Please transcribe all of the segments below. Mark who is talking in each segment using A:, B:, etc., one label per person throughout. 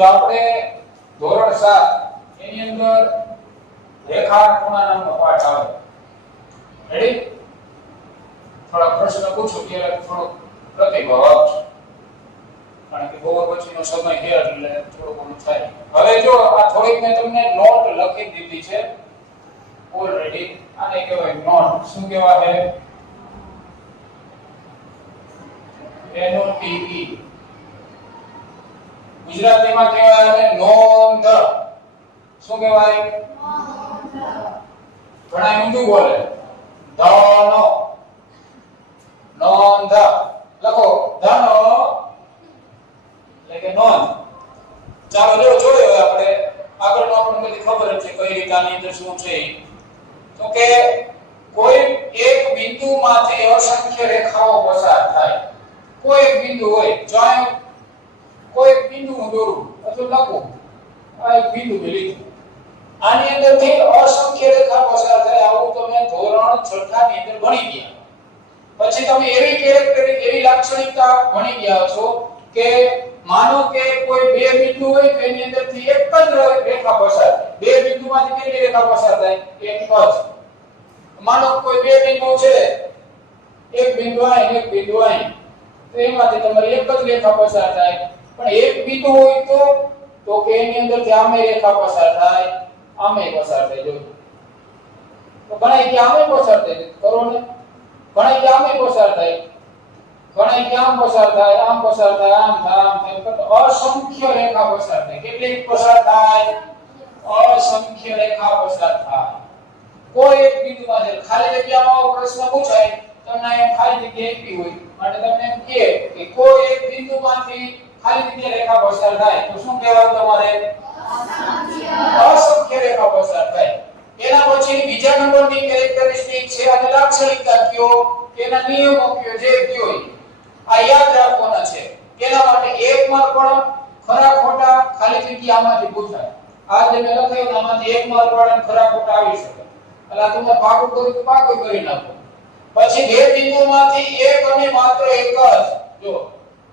A: જો આપણે ધોરણ 7 એની અંદર રેખા ખૂણા નામનો પાઠ આવે. રેડી થોડા પ્રશ્ન પૂછું, ત્યારે થોડો પ્રતિભાવ આપજો કારણ કે બપોર પછીનો સમય છે એટલે થોડું ઘણું થાય. હવે જો આ થોડીક મેં તમને નોટ લખી દીધી છે. ઓલરેડી આને કહેવાય નોટ શું કહેવાય? એનો ટીઈ ગુજરાતીમાં કહેવાય અને નોંધ. શું કહેવાય? ઘણા ઊંધું બોલે. ધનો. નોંધ. લખો, ધનો. એટલે કે નોંધ. ચાલો, જો જોઈએ હવે આપણે આગળનો આપણને બધી ખબર છે કઈ રીતે અંદર શું છે. તો કે કોઈ એક બિંદુમાંથી અસંખ્ય રેખાઓ પસાર થાય. કોઈ એક બિંદુ હોય જ્યાં બિંદુ દોરું અથવા લખું આ એક બિંદુ મેલી આની અંદરથી અસંખ્ય રેખા પસાર થાય. આવું તમે ધોરણ છઠ્ઠા ની અંદર ભણી ગયા. પછી તમે એવી કેરેક્ટર એવી લાક્ષણિકતા ભણી ગયા છો કે માનો કે કોઈ બે બિંદુ હોય તો એની અંદરથી એક જ રેખા પસાર થાય. બે બિંદુમાંથી કેટલી રેખા પસાર થાય? એક જ. માનો કોઈ બે બિંદુ છે. એક બિંદુ અહીં એક બિંદુ અહીં તો એમાંથી તમારી એક જ રેખા પસાર થાય. પણ એક બિંદુ હોય તો તો કે એની અંદરથી આમે રેખા પસાર થાય, આમે પસાર થાય જો તો ઘણા કે આમે પસાર થાય કરો ને? ઘણા કે આમે પસાર થાય. ઘણા કે આમ પસાર થાય, આમ પસાર થાય, આમ થાય આમ થાય. તો અસંખ્ય રેખા પસાર થાય. કેટલી પસાર થાય? અસંખ્ય રેખા પસાર થાય. કોઈ એક બિંદુમાં છે. ખાલી જગ્યામાં આવો પ્રશ્ન પૂછાય, તમને એમ ખાલી જગ્યા આપી હોય. માટે તમને એમ કહે કે કોઈ એક બિંદુમાંથી ખાલી જગ્યા રેખા પસાર થાય, તો શું કહેવાનું તમારે? અસંખ્ય રેખા પસાર થાય. એના પછી બીજા નંબરની કેરેક્ટરિસ્ટિક છે અને લાક્ષણિકતા કયો એના નિયમો કયો જે કયો આ યાદ રાખવાના છે. એના માટે એક માર્ક પણ ખરા ખોટા, ખાલી જગ્યા આમાંથી પૂછાય. આ જે મેં લખાયું આમાંથી એક માર્ક પણ ખરા ખોટા આવી શકે. એટલે આ તમને પાકું કર્યું તો પાકું કરી નાખો. પછી બે બિંદુમાંથી એક અને માત્ર એક જ. જો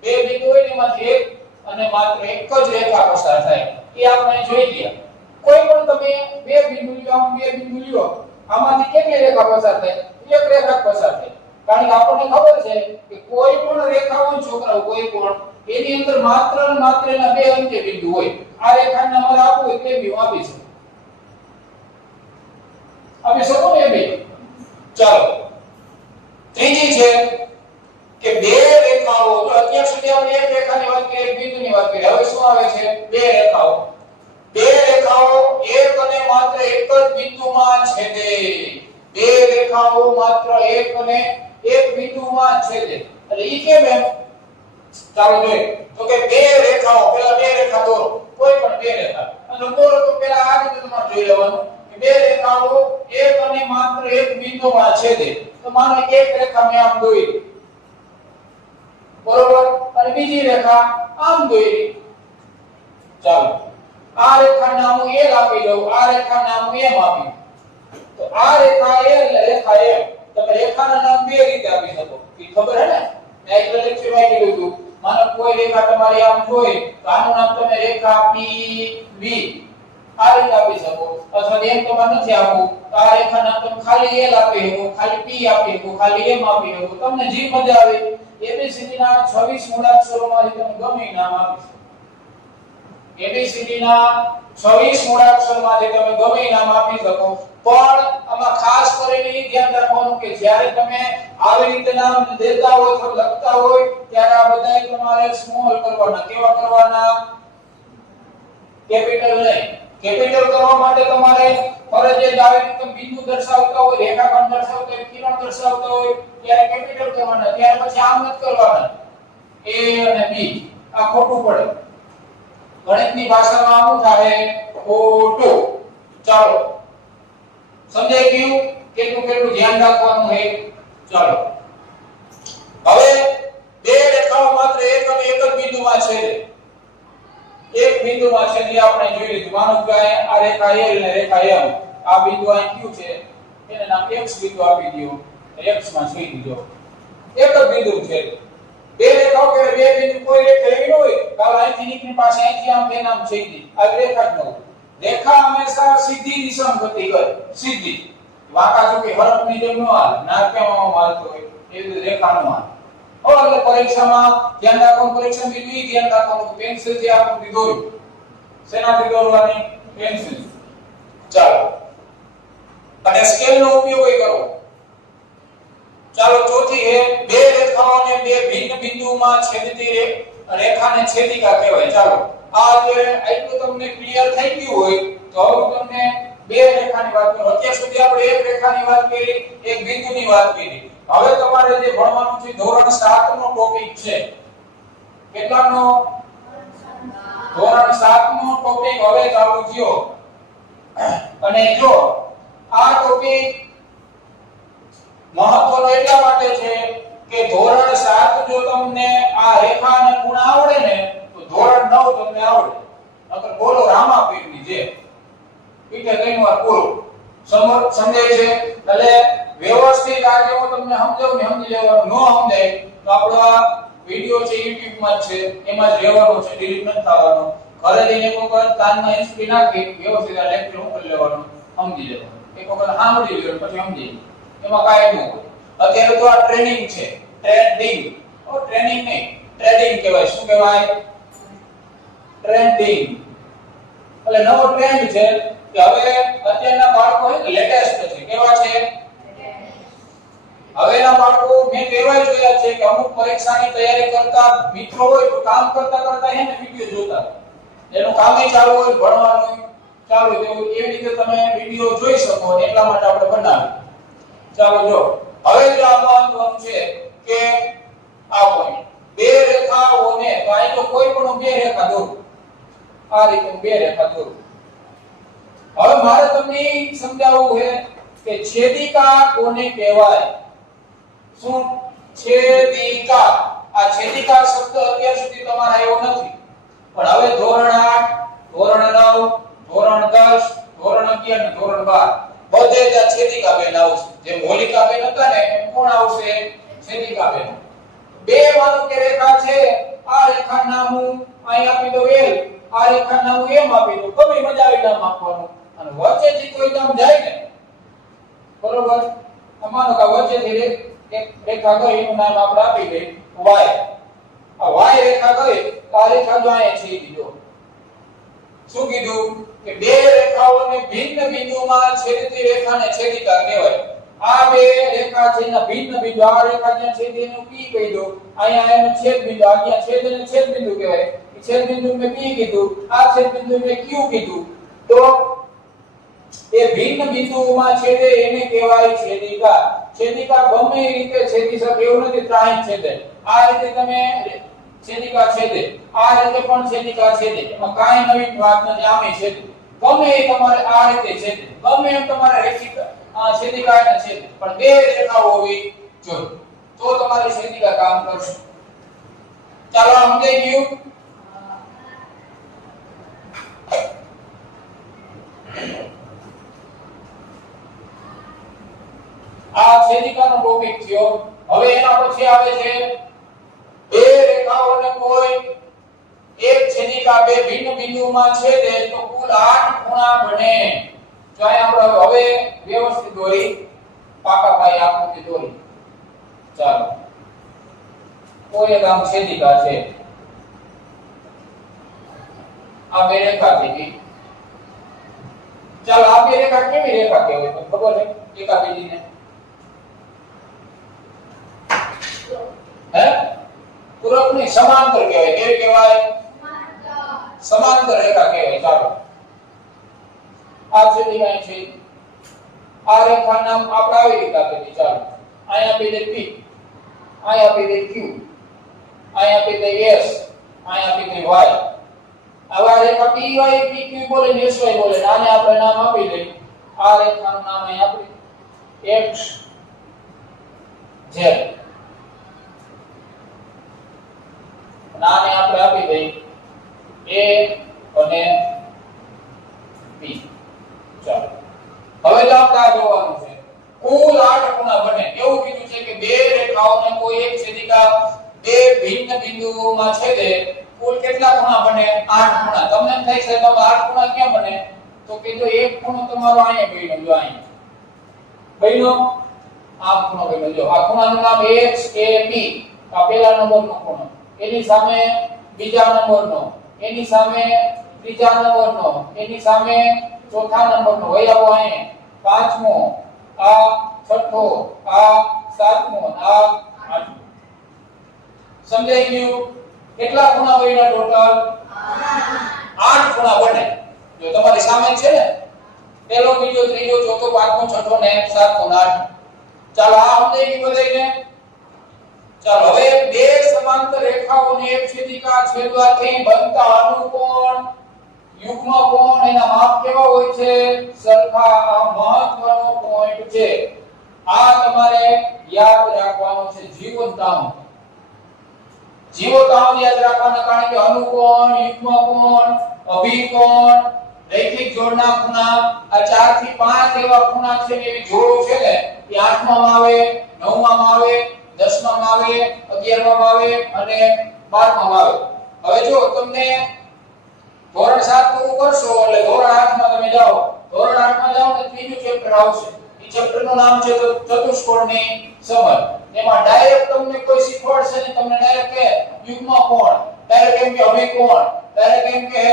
A: બે બિંદુ એક અને માત્ર એક જ રેખા પસાર થાય. એ આપણે જોઈ ગયા. કોઈ પણ તમે બે બિંદુ લ્યો, આમ બે બિંદુ લ્યો, આમાંથી કેટલી રેખા પસાર થાય, એક રેખા પસાર થાય. કારણ કે આપણને ખબર છે કે કોઈ પણ રેખા હોય છોકરાઓ, કોઈ પણ, એની અંદર માત્ર ને માત્ર એના બે અંત્ય બિંદુ હોય. આ રેખાને નંબર આપો એટલે બી આપી શકું આપી શકો ને બી ચાલો ત્રીજી છે કે બે રેખાઓ તો અત્યાર સુધી આપણે એક રેખાની વાત કરી એક બિંદુની વાત કરી હવે શું આવે છે બે રેખાઓ બે રેખાઓ એક અને માત્ર એક જ બિંદુમાં છેદે બે રેખાઓ માત્ર એક અને એક બિંદુમાં છેદે એટલે ઈ કેમ? એમ ચાલો જોઈએ. તો કે બે રેખાઓ પેલા બે રેખા દોરો. કોઈ પણ બે રેખા. અને દોરો તો પેલા આ રીતે જોઈ લેવાનું કે બે રેખાઓ એક અને માત્ર એક બિંદુમાં છેદે તો. માનો એક રેખા મેં આમ દોરી. બરોબર? અને બીજી રેખા આમ દોરી. ચાલો. આ રેખા નામ હું L આપી દઉં. આ રેખા નામ હું M આપી તો આ રેખા L રેખા M. તમે રેખાના નામ બે રીતે આપી શકો. એ ખબર હે ને? લેક્ચરમાં કીધું હતું માનો કોઈ રેખા તમારી આમ હોય તો આનું નામ તમે રેખા PB આ રીતે આપી શકો. અથવા એમ તમારે નથી આપવું. તો આ રેખા નામ તમે ખાલી L આપી શકો, ખાલી P આપી શકો, ખાલી M આપી શકો. તમને જે મજા આવે ABCD ના 26 મૂળાક્ષરોમાંથી તમે ગમે નામ આપી શકો. ABCD ના 26 મૂળાક્ષરમાંથી તમે ગમે નામ આપી શકો, પણ આમાં ખાસ કરીને ધ્યાન રાખવાનું કે જ્યારે તમે આવી રીતે નામ દેતા હોય તો લખતા હોય, ત્યારે આ બધાય તમારે સ્મોલ કરવાના. કેવા કરવાના? કેપિટલ નહીં. કેપિટલ કરવા માટે તમારે ફરજિયાત આવી રીતે બિંદુ દર્શાવતા હોય, રેખાખંડ દર્શાવતા હોય, કિરણ દર્શાવતા હોય, ત્યારે કેપિટલ કરવાના. ત્યાર પછી આમ નથી કરવાના. એ અને બી. આ ખોટું પડે. ગણિતની ભાષામાં શું થાય? ખોટો. ચાલો. સમજાઈ ગયું? કેટલું કેટલું ધ્યાન રાખવાનું છે? ચાલો. હવે બે રેખાઓ માત્ર એક અને એક જ બિંદુમાં છે. એક બિંદુમાં છે, જે આપણે જોઈ લીધું. માનો કે આ રેખા L અને રેખા M. આ બિંદુ અહીં Q છે? એને નામ x બિંદુ આપી દો. X માં જોઈ દીધો એક જ બિંદુ છે. બે રેખાઓ કે બે બિંદુ કોઈ રેખા એવી ન હોય. કે નીકળી પાસે અહીંથી આમ બેન આમ સીધી આ રેખા જ રેખા હંમેશા સીધી દિશામાં ગતિ કરે, સીધી. વાંકા ચૂકી હરફની જેમ ન હાલ ના કેમ આમ હાલતો હોય એવી રીતે રેખા ન હાલે. હવે એટલે પરીક્ષામાં ધ્યાન રાખવાનું, પરીક્ષા બીજું ધ્યાન રાખવાનું, પેન્સિલ જે આપણે દીધો શેનાથી દોરવાની? પેન્સિલ. ચાલો. અને સ્કેલ નો ઉપયોગ એ કરો. ચાલો, ચોથી હે બે રેખાઓને બે ભિન્ન બિંદુમાં છેદતી રે. રેખાને છેદિકા કહેવાય ચાલો, આ અત્યારે આટલું તમને ક્લિયર થઈ ગયું હોય, તો હું તમને બે રેખાની વાત કરું. અત્યાર સુધી આપણે એક રેખાની વાત કરી, એક બિંદુની વાત કરી. હવે તમારે જે ભણવાનું છે, ધોરણ 7 નો ટોપિક છે. કેટલાનો? ધોરણ 7 નો ટોપિક હવે ચાલુ થયો. અને જો આ ટોપિક મહત્વનો એટલા માટે છે કે ધોરણ 7 જો તમને આ રેખા અને ખૂણા આવડે ને, તો ધોરણ 9 તમને આવડે. નકર બોલો રામાપીરની જે પીઠે કઈ વાર પૂરો સમજાય છે? એટલે વ્યવસ્થિત આ જે તમને સમજાવું ને સમજી લેવાનું. ન સમજાય, તો આપણો આ વિડિયો છે YouTube માં છે. એમાં જ રહેવાનો છે ડિલીટ ન થવાનો. ઘરે જઈને એક વખત કાનમાં હિસ્ટ્રી નાખી, વ્યવસ્થિત આ લેક્ચર હું કરી લેવાનું. સમજી લેવાનું. એક વખત સાંભળી લેવાનું પછી સમજી. એમાં કાંઈ ન હોય. અત્યારે તો આ ટ્રેનિંગ છે. ટ્રેડિંગ ઓ ટ્રેનિંગ નહીં. ટ્રેડિંગ કહેવાય. શું કહેવાય? ટ્રેન્ડિંગ એટલે નવો ટ્રેન્ડ છે કે હવે અત્યારના બાળકો લેટેસ્ટ છે. કેવા છે? હવેના બાળકો મેં કહેવાય જોયા છે કે અમુક પરીક્ષાની તૈયારી કરતા મિત્રો હોય તો કામ કરતા કરતા હે ને વિડિયો જોતા. એનું કામે ચાલુ હોય, ભણવાનું ચાલુ હોય. એવી રીતે તમે વિડિયો જોઈ શકો એટલા માટે આપણે બનાવ્યું ચાલો જો. હવે જો મહત્વનું છે કે આ પોઈન્ટ બે રેખાઓને, તો કોઈ પણ બે રેખા દોરું. આ રીતે બે રેખા દોરું. હવે મારે તમને સમજાવવું છે કે છેદિકા કોને કહેવાય? શું? છેદિકા. આ છેદિકા શબ્દ અત્યાર સુધી તમારે આવ્યો નથી. પણ હવે ધોરણ 8 ધોરણ 9 ધોરણ 10 ધોરણ 11 અને ધોરણ 12 બધે આ છેદિકા બેન આવશે. જે હોલિકા બેન હતા ને કોણ આવશે? છેદિકા બેન બે માનું કે રેખા છે. આ રેખા નામ અહીં આપી દઉં L. આ રેખા નામ M આપી દઉં. ગમે મજા આવી નામ આપવાનું. અને વચ્ચેથી કોઈ નામ જાય ને, બરોબર? તમારો કે વચ્ચેથી એક રેખા ગઈ, એનું નામ આપણે આપી દઈએ y. આ y રેખા ગઈ આ રેખા જો અહીંયા છે ઈ દીધો શું કીધું? કે બે રેખાઓને ભિન્ન બિંદુમાં છેદતી રેખાને છેદિકા કહેવાય. આ બે રેખા છે એના ભિન્ન બિંદુ. આ રેખા જ્યાં છેદે એનું p કહી દો અહીંયા એનું છેદ બિંદુ આ જ્યાં છેદ એને છેદ બિંદુ કહેવાય. છેદ બિંદુ મેં p કીધું, આ છેદ બિંદુ મેં q કીધું. તો એ ભિન્ન બિંદુઓમાં છેદે એને કહેવાય છેદિકા છેદિકા ગમે એ રીતે છેદી શકે એવું નથી, ત્રાહી છેદે. આ રીતે તમે છેદિકા છેદે. આ રીતે પણ છેદિકા છેદે. એમાં કાંઈ નવી વાત નથી આમે છેદે. ગમે તમારે આ રીતે છે ગમે એમ તમારે રેખિકા શેદિકા છે પણ બે રેખા હોવી જોઈએ. તો તમારી શેદિકા કામ કરશે. ચાલો સમજાઈ ગયું આ છેદિકાનો ટોપિક થયો. હવે એના પછી આવે છે બે રેખાઓને કોઈ એક છેદિકા બે ભિન્ન બિંદુમાં છેદે તો 8 ખૂણા બને. જો આપણે હવે વ્યવસ્થિત દોરી. પાકા પાયે આકૃતિ દોરી. ચાલો. કોઈ એક આમ છેદિકા છે? આ બે રેખા થઈ ચાલો, આ બે રેખા કેવી રેખા કહેવાય? તો ખબર છે? એકા બીજીને હે? પૂરકની સમાંતર કહેવાય. કેવી કહેવાય? સમાંતર રેખા કહેવાય. ચાલો. આ આ રેખા નામ આપણે આવી રીતે આપી ચાલો. અહીંયા આપી દે p. અહીંયા આપી દે q. અહીંયા આપી દે s. અહીંયા આપી દે y. આ રેખા py pq બોલે ને sy બોલે આને આપણે નામ આપી દઈએ આ રેખાનું નામ અહીં આપી x. Z. નાને આપણે આપી દઈએ a અને b હવે તો આ જોવાનું છે. કુલ 8 ખૂણા બને. એવું કીધું છે કે બે રેખાઓને કોઈ એક છેદિકા બે ભિન્ન બિંદુઓમાં છેદે. કુલ કેટલા ખૂણા બને? આઠ ખૂણા. તમને થાય છે, તો આઠ ખૂણા ક્યાં બને? તો કે જો એક ખૂણો તમારો અહીંયા બન્યો, જો બન્યો? આ ખૂણો બન્યો. જો, આ ખૂણાનું નામ x a b આ પહેલા નંબરનો ખૂણો. એની સામે બીજા નંબરનો. એની સામે ત્રીજા નંબરનો. એની સામે ચોથા નંબરનો આવો અહીંયા પાંચમો, આ છઠ્ઠો, આ સાતમો, આ આઠમો. સમજાઈ ગયું? કેટલા ખૂણા બન્યા ટોટલ? આઠ ખૂણા બને. જો તમારી સામે છે ને, પહેલો, બીજો, ત્રીજો, ચોથો, પાંચમો, છઠ્ઠો ને સાતમો આઠમો. ચાલો, આ સમજાઈ ગયું બધાયને ચાલો, હવે બે સમાંતર રેખાઓને એક છેદિકા છેદવાથી બનતા અનુકોણ યુગ્મ કોણ એના માપ કેવા હોય છે? સરખા આ મહત્વનો પોઈન્ટ છે. આ તમારે યાદ રાખવાનો છે જીવનતામ જીવનતામ યાદ રાખવાના કારણ કે અનુકોણ યુગ્મ કોણ અભિકોણ રૈખિક જોડના ખૂણા, આ ચારથી પાંચ એવા ખૂણા છે એવી જોડો છે ને, એ આઠમાં આવે, નવમાં આવે, દસમાં આવે, અગિયારમાં આવે અને બારમાં આવે. હવે જો તમને ધોરણ 7 પૂરું કરશો એટલે ધોરણ 8 માં તમે જાઓ. ધોરણ 8 માં જાઓ ને ત્રીજું ચેપ્ટર આવશે. એ ચેપ્ટરનું નામ છે ચતુષ્કોણની સમજ. એમાં ડાયરેક્ટ તમને કોઈ શીખવાડશે ને તમને ડાયરેક્ટ કે યુગ્મ કોણ? ડાયરેક્ટ એમ કે અભિકોણ ડાયરેક્ટ એમ કે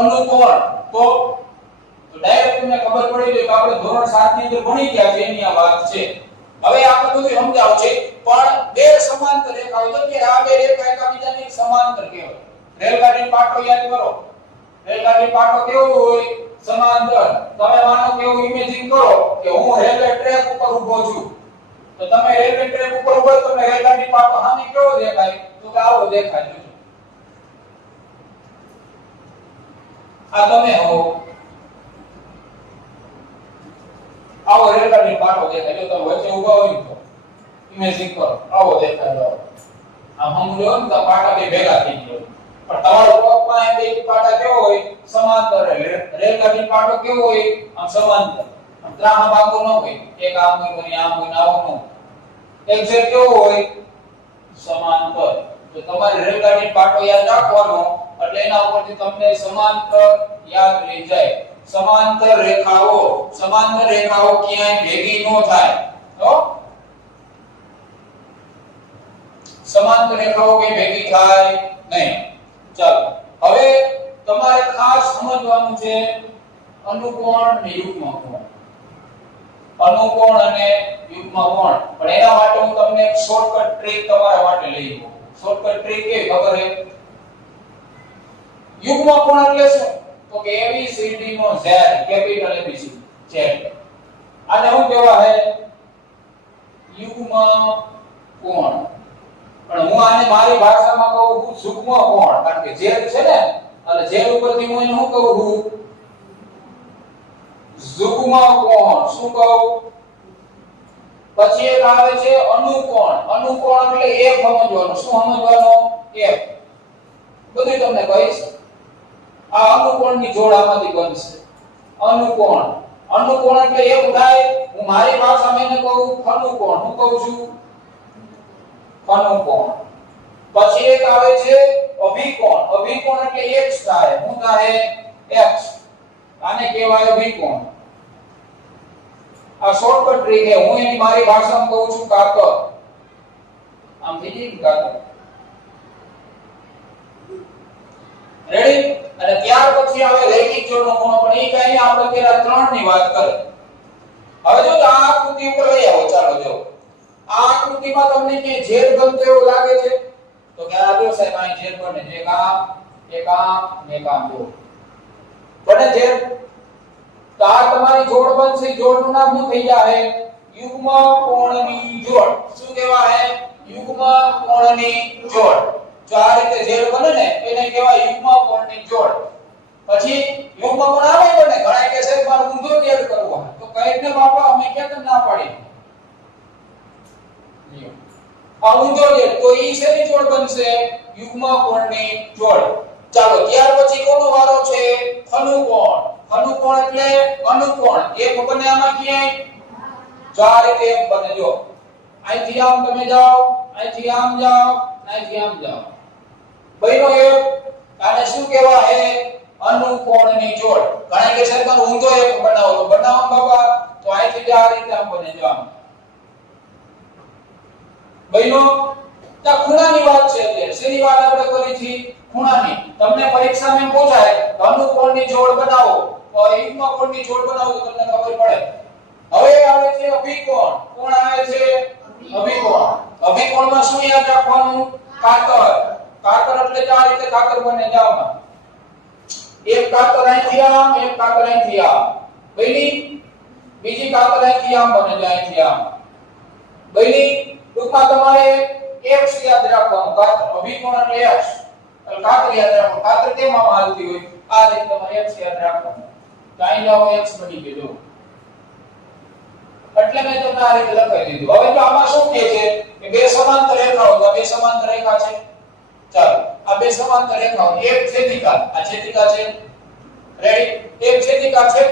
A: અનુકોણ તો તો ડાયરેક્ટ તમને ખબર પડી ગઈ કે આપણે ધોરણ 7 ની અંદર ભણી ગયા છે એની આ વાત છે. હવે આપણે બધું સમજાવ છે. પણ બે સમાંતર રેખાઓ. તો કે આ બે રેખા એકબીજાની સમાંતર કહેવાય. રેલગાડી પાટો યાદ કરો. રેલગાડી પાટો કેવો હોય? સમાંતર તમે માનો કે એવું ઇમેજિન કરો કે હું રેલવે ટ્રેક ઉપર ઊભો છું. તો તમે રેલવે ટ્રેક ઉપર ઊભો તમને રેલગાડી પાટો સામે કેવો દેખાય? તો કે આવો દેખાય, જોજો. આ તમે હો. આવો રેલગાડી પાટો દેખાય. જો તમે વચ્ચે ઊભા હોય તો ઇમેજિન કરો. આવો દેખાય. આમ હમ લો ને તો પાટા બે ભેગા થઈ ગયો. પણ તમારો પગમાં એમ બે પાટા કેવો હોય? સમાંતર એટલે રેલગાડી પાટો કેવો હોય? આમ સમાંતર. ત્રાહા ભાગો ન હોય. એક આમ હોય વળી આમ હોય, આવો ન એક્ઝેક્ટ કેવો હોય? સમાંતર. તો તમારે રેલગાડી પાટો યાદ રાખવાનો. એટલે એના ઉપરથી તમને સમાંતર યાદ રહી જાય. સમાંતર રેખાઓ. સમાંતર રેખાઓ ક્યાંય ભેગી ન થાય. તો સમાંતર રેખાઓ કે ભેગી થાય નહીં. ચાલો, હવે તમારે ખાસ સમજવાનું છે અનુકોણ અને યુગ્મ કોણ અનુકોણ અને યુગ્મ કોણ પણ એના માટે હું તમને એક શોર્ટકટ ટ્રીક તમારા માટે લઈ લઉં. શોર્ટકટ ટ્રીક કેવી ખબર હે યુગ્મ કોણ એટલે શું? તો કે એબીસીડી નો z કેપિટલ એબીસી z. આને શું કહેવાય? યુગ્મ કોણ પણ હું આને મારી ભાષામાં કહું છું સૂક્ષ્મ કોણ? કારણ કે ઝેર છે ને, એટલે ઝેર ઉપરથી હું એને શું કહું છું? સૂક્ષ્મ કોણ. શું કહું? પછી એક આવે છે અનુકોણ. અનુકોણ એટલે એક સમજવાનું. શું સમજવાનું? એક બધું તમને કહીશ. આ અનુકોણની જોડામાંથી બનશે. અનુકોણ. અનુકોણ એટલે એક થાય. હું મારી ભાષામાં એને કહું અનુકોણ. હું કહું છું અનુકોણ પછી એક આવે છે અભિકોણ અભિકોણ એટલે x થાય શું થાય x આને કહેવાય અભિકોણ આ શોર્ટકટ ટ્રીક છે હું એની મારી ભાષામાં કહું છું કાતર આમ થઈ ગઈ ને કાતર રેડી અને ત્યાર પછી આવે રૈખિક જોડનો ખૂણો પણ એ કઈ આપણે પેલા ત્રણની વાત કરે હવે જો આ આકૃતિ ઉપર લઈ આવો ચાલો જો આ આકૃતિમાં તમને કે ઝેર ગમતો એવું લાગે છે? તો કે આ જો સાહેબ, અહીં ઝેર બને જે એક આમ એક આમ ને એક આમ બને ઝેર? તો આ તમારી જોડ બનશે. જોડનું નામ શું થઈ જાય યુગ્મ કોણની જોડ. શું કહેવાય યુગ્મ કોણની જોડ. જો આ રીતે ઝેર બને ને, એને કહેવાય યુગ્મ કોણની જોડ. પછી યુગ્મ કોણ આવે? બને. ઘણા કે મારે ઊંધો ઝેર કરવો તો કઈ ને બાપા અમે ક્યાં કેમ ના પાડી આ ઊંધો તો ઈ શેની જોડ બનશે? યુગ્મ કોણની જોડ ચાલો, ત્યાર પછી કોનો વારો છે? અનુકોણ અનુકોણ એટલે અનુકોણ. એક બને આમાં ક્યાંય જો રીતે એક બને. જો, અહીંથી આમ તમે જાઓ, અહીંથી આમ જાઓ, અહીંથી આમ જાઓ. બહેનો એક આને શું કહેવાય? અનુકોણની જોડ ઘણા કે સરકાર ઊંધો એક બનાવો તો બનાવો બાબા તો અહીંથી આ રીતે આમ બને, જો આમ. બહેનો ત્યાં ખૂણાની વાત છે એટલે શેની વાત આપણે કરી હતી ખૂણાની. તમને પરીક્ષામાં પૂછાય અનુકોણની જોડ બનાવો? યુગ્મ કોણની જોડ બનાવો તો તમને ખબર પડે. હવે આવે છે અભિકોણ. કોણ આવે છે? અભિકોણ. અભિકોણમાં શું યાદ રાખવાનું? કાતર. કાતર એટલે આ રીતે કાતર બને જાવમાં એક કાતર અહીંથી આમ, એક કાતર અહીંથી આમ. બની બીજી કાતર અહીંથી આમ બને જાય અહીંથી આમ. બની ટૂંકમાં તમારે x યાદ રાખવાનું, કાતર અભિકોણ એટલે x એટલે યાદ રાખવાનું. કાતર તેમાં હાલતી હોય? આ રીતે તમારે x યાદ રાખવાનું. કાઈ લાવો x બની ગયો. એટલે મેં તમને આ રીતે લખાઈ દીધું. હવે જો આમાં શું કહે છે? કે બે સમાંતર રેખાઓ તો બે સમાંતર રેખા છે? ચાલો. આ બે સમાંતર રેખાઓ, એક છેદિકા. આ છેદિકા છે? રેડી એક આ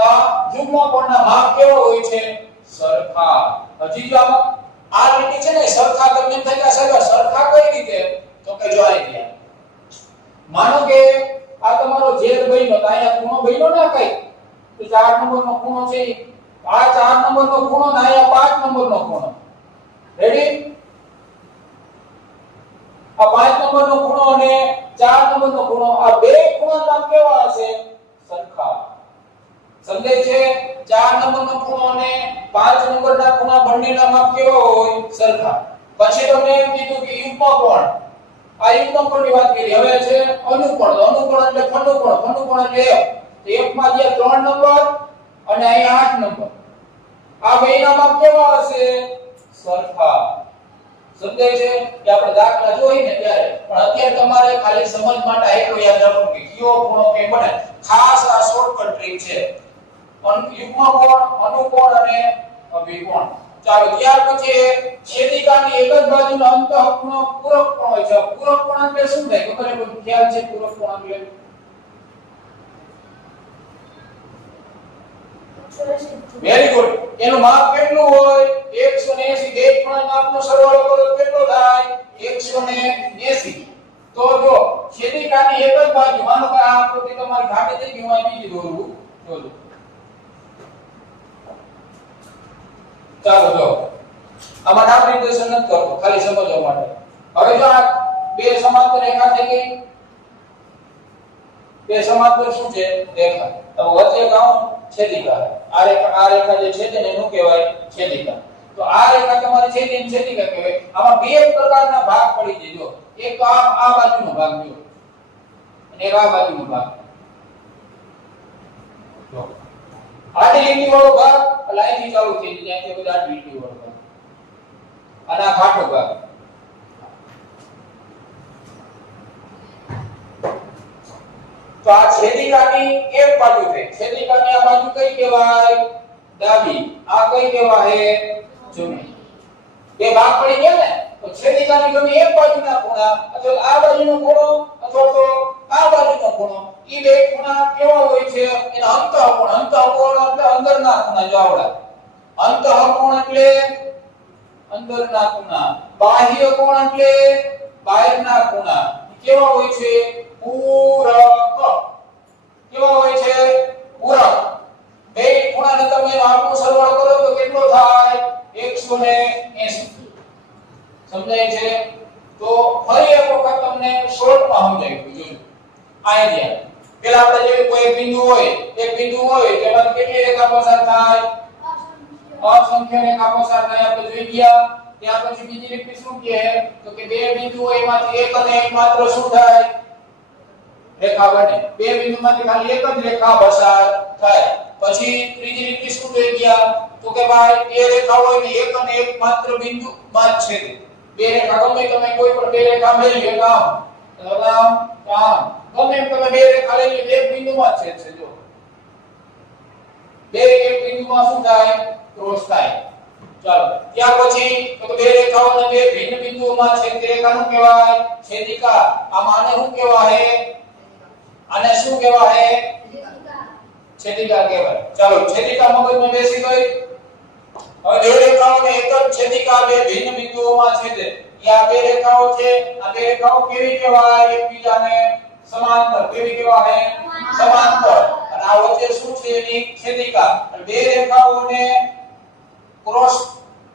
A: આ માપ આ કેવો હોય છે? સરખા. હજી જો આ લીટી છે ને, સરખા તમને એમ થાય કે સરખા. કઈ રીતે? તો કે જો ગયા માનો કે આ તમારો ઝેર બન્યો તો અહીંયા ખૂણો બન્યો ના કઈ. તો ચાર નંબરનો ખૂણો છે આ ચાર નંબરનો ખૂણો ને અહીંયા પાંચ નંબરનો ખૂણો. રેડી આ પાંચ નંબરનો ખૂણો અને ચાર નંબરનો ખૂણો, આ બે ખૂણા નામ કેવા હશે? સરખા. સમજાય છે? ચાર નંબરનો ખૂણો અને પાંચ નંબરના ખૂણા બંનેના માપ કેવા હોય? સરખા. પછી તમને એમ કીધું કે યુગ્મ કોણ? આ યુગ્મ કોણની વાત કરી. હવે છે તો અનુકોણ એટલે ફંડુકોણ ફંડુકોણ એટલે તો એક માં જે ત્રણ નંબર અને અહીં આઠ નંબર. આ બેના માપ કેવા હશે? સરખા. સમજાય છે કે આપણે દાખલા જોઈને ત્યારે. પણ અત્યારે તમારે ખાલી સમજ માટે એટલું યાદ રાખવું કે કયો ખૂણો કે બને. ખાસ આ શોર્ટકટ ટ્રીક છે. અન- યુગ્મ કોણ અનુકોણ અને અભિકોણ. ચાલો, ત્યાર પછી છેદિકાની એક જ બાજુનો અંતઃ પૂરક કોણ હોય છે? પૂરક કોણ એટલે શું થાય? ખબર છે કોઈ ખ્યાલ છે, પૂરક કોણ એટલે વેરી ગુડ એનું માપ કેટલું હોય? 180 બે ખૂણા માપનો સરવાળો કરો કેટલો થાય? 180 તો જો, છેદિકાની એક જ બાજુ, માનો કે આ આકૃતિ તમારી ઘાટી થઈ ગઈ હોય બીજી દોરું. જોજો ચાલો જો આમાં નથી કરતો ખાલી સમજવા માટે. હવે જો આ બે સમાંતર રેખા થઈ ગઈ, બે સમાંતર શું છે? રેખા. તો વચ્ચે ગાઉં છેદિકા. આ રેખા આ રેખા જે છે તેને એનું કહેવાય? છેદિકા. તો આ રેખા તમારી છેદી છેદિકા કહેવાય. આમાં બે પ્રકારના ભાગ પડી દેજો એક તો આ આ બાજુનો ભાગ જો, અને એક આ બાજુનો ભાગ. જો. આડી લીટી વાળો ભાગ લાઈનથી ચાલુ થઈ જાય. ત્યાંથી બધા લીટી વાળો ભાગ. અને આ ઘાટો ભાગ. તો આ છેદિકાની એક બાજુ છે. છેદિકાની આ બાજુ કઈ કહેવાય? ડાબી. આ કઈ કહેવાય? જમણી. બે ભાગ પડી ગયા ને? તો છેદિકાની ગમે એક બાજુના ખૂણા અથવા આ બાજુનો ખૂણો અથવા તો આ બાજુનો ખૂણો. ઈ બે ખૂણા કેવા હોય છે? એના અંતઃકોણ. અંતઃકોણ એટલે અંદરના ખૂણા જો આવડા. અંતઃકોણ એટલે અંદરના ખૂણા, બાહ્ય કોણ એટલે બહારના ખૂણા. કેવા હોય છે? પૂરક. કેવા હોય છે? પૂરક. બે ખૂણાને તમે માપનો સરવાળો કરો તો કેટલો થાય? 180 સમજાય છે? તો ફરી એક વખત તમને શોર્ટમાં સમજાવ્યું જોજો. આઈડિયા પેલા આપણે જે કોઈ બિંદુ હોય, એક બિંદુ હોય તેમાં કેટલી રેખા પસાર થાય? અસંખ્ય રેખા પસાર થાય આપણે જોઈ ગયા ત્યાર પછી બીજી રીત શું કહે તો કે બે બિંદુ હોય એમાંથી એક અને એક માત્ર શું થાય રેખા બને બે બિંદુમાંથી ખાલી એક જ રેખા પસાર થાય પછી ત્રીજી રીત શું જોઈ ગયા તો કે ભાઈ બે રેખા હોય ને એક અને એક માત્ર બિંદુ માં જ છેદે બે રેખા ગમે તમે કોઈ પણ બે રેખા મેળવી લો કામ કામ કામ ગમે એમ તમે બે રેખા લઈ લો એક બિંદુમાં જ છેદશે જો બે એક બિંદુમાં શું થાય? ક્રોસ થાય. ચાલો, ત્યાર પછી તો બે રેખાઓને બે ભિન્ન બિંદુઓમાં છેદતી રેખાનું કહેવાય? છેદિકા. આમાં આને શું કહેવાય? આને શું કહેવાય? છેદિકા કહેવાય. ચાલો છેદિકા મગજમાં બેસી ગઈ હવે બે રેખાઓને એક જ છેદિકા, બે ભિન્ન બિંદુઓમાં છેદે આ બે રેખાઓ છે, આ બે રેખાઓ કેવી કહેવાય? એકબીજાને સમાંતર કેવી કહેવાય સમાંતર અને આ વચ્ચે શું છે એની છેદિકા બે રેખાઓને ક્રોસ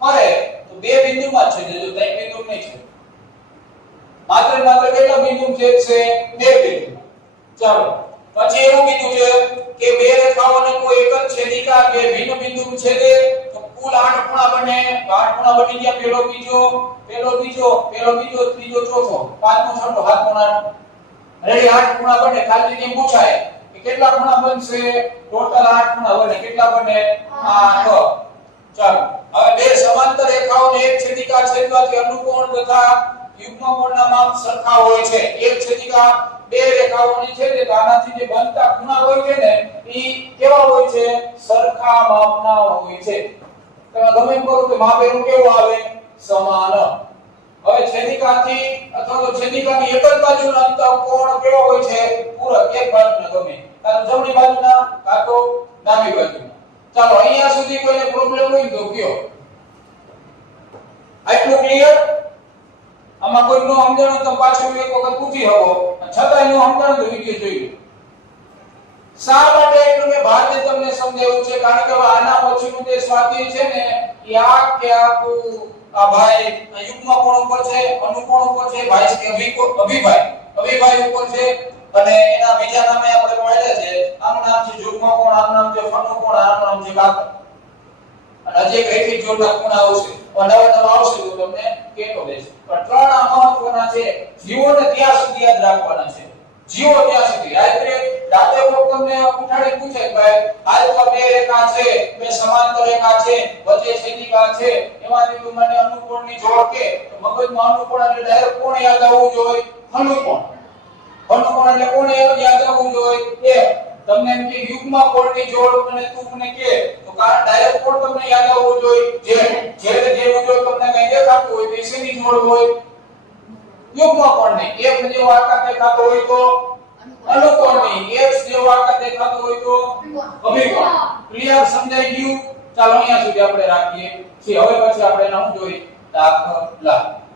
A: કરે તો બે બિંદુમાં છેદે જો ત્રણ બિંદુ નહીં છે માત્ર માત્ર કેટલા બિંદુ છેદશે બે બિંદુ ચાલો પછી એવું કીધું છે કે બે રેખાઓને કોઈ એક જ છેદિકા બે ભિન્ન બિંદુ છેદે તો કુલ આઠ ખૂણા બને તો આઠ ખૂણા બની ગયા પેલો બીજો પેલો બીજો પેલો બીજો ત્રીજો ચોથો પાંચમો છઠ્ઠો સાતમો આઠમો રેડી આઠ ખૂણા બને, ખાલી જગ્યાએ પૂછાય કે કેટલા ખૂણા બનશે? ટોટલ આઠ ખૂણા બને. કેટલા બને? આઠ ચાલો. હવે બે સમાંતર રેખાઓને એક છેદિકા છેદવાથી અનુકોણ તથા યુગ્મ કોણના માપ સરખા હોય છે. એક છેદિકા બે રેખાઓની છે તો આનાથી જે બનતા ખૂણા હોય છે ને એ કેવા હોય છે? સરખા માપના હોય છે. તમે ગમે કરો કે માપ એનું કેવું આવે? સમાન. હવે છેદિકાથી અથવા તો છેદિકાની એક જ બાજુનો અંતર કોણ કેવો હોય છે? પૂરક, એક બાજુનો ગમે. કાં જમણી બાજુના કાં તો ડાબી બાજુના. ચાલો, અહીંયા સુધી કોઈને પ્રોબ્લેમ હોય તો કયો. આટલું ક્લિયર આમાં કોઈ નો સમજણ તો પાછું એક વખત પૂછી હવો. છતાંય નો સમજણ તો વિડિયો જોઈ શા માટે એટલું મેં ભારતે તમને સમજાવ્યું છે? કારણ કે આના પછીનું જે સ્વાધ્યાય છે ને, એ આ આ ભાઈ યુગ્મ કોણ ઉપર છે? અનુકોણ ઉપર છે? ભાઈ કે અભિભાઈ. અભિભાઈ ઉપર છે અને એના બીજા નામે આપણે ભણેલા છે. આમ નામ છે યુગ્મ કોણ, આમ નામ છે અનુકોણ આમ નામ છે કાકર અને હજી રેખી જોડના કોણ આવશે. નવા નવા આવશે તો તમને કેતો રહેશે પણ ત્રણ આ મહત્વના છે. જીવોને ત્યાં સુધી યાદ રાખવાના છે. જીવો ત્યાં સુધી. રાત્રે રાતે કોક તમને ઉઠાડી પૂછે કે ભાઈ તો બે રેખા છે બે સમાંતર રેખા છે વચ્ચે છેદિકા છે. એમાંથી તું મને અનુકોણની જોડ કે મગજમાં અનુકોણ એટલે ડાયરેક્ટ કોણ યાદ આવવું જોઈએ? અનુકોણ અનુકોણ એટલે કોણ યાદ આવવું જોઈએ? એ તમને એમ કે યુગમાં કોણની જોડ મને તું મને કે તો કારણ ડાયરેક્ટ કોણ તમને યાદ આવવું જોઈએ? જે જે જે જો તમને કઈ દેખાતું હોય તે શેની જોડ હોય. યુગમાં કોણની એક જેવો આકાર દેખાતો હોય તો? અનુકોણની એક જેવો આકાર દેખાતો હોય તો? અભિકોણ ક્લિયર સમજાઈ ગયું? ચાલો અહીંયા સુધી આપણે રાખીએ. છીએ હવે પછી આપણે એના જોઈએ? દાખલા.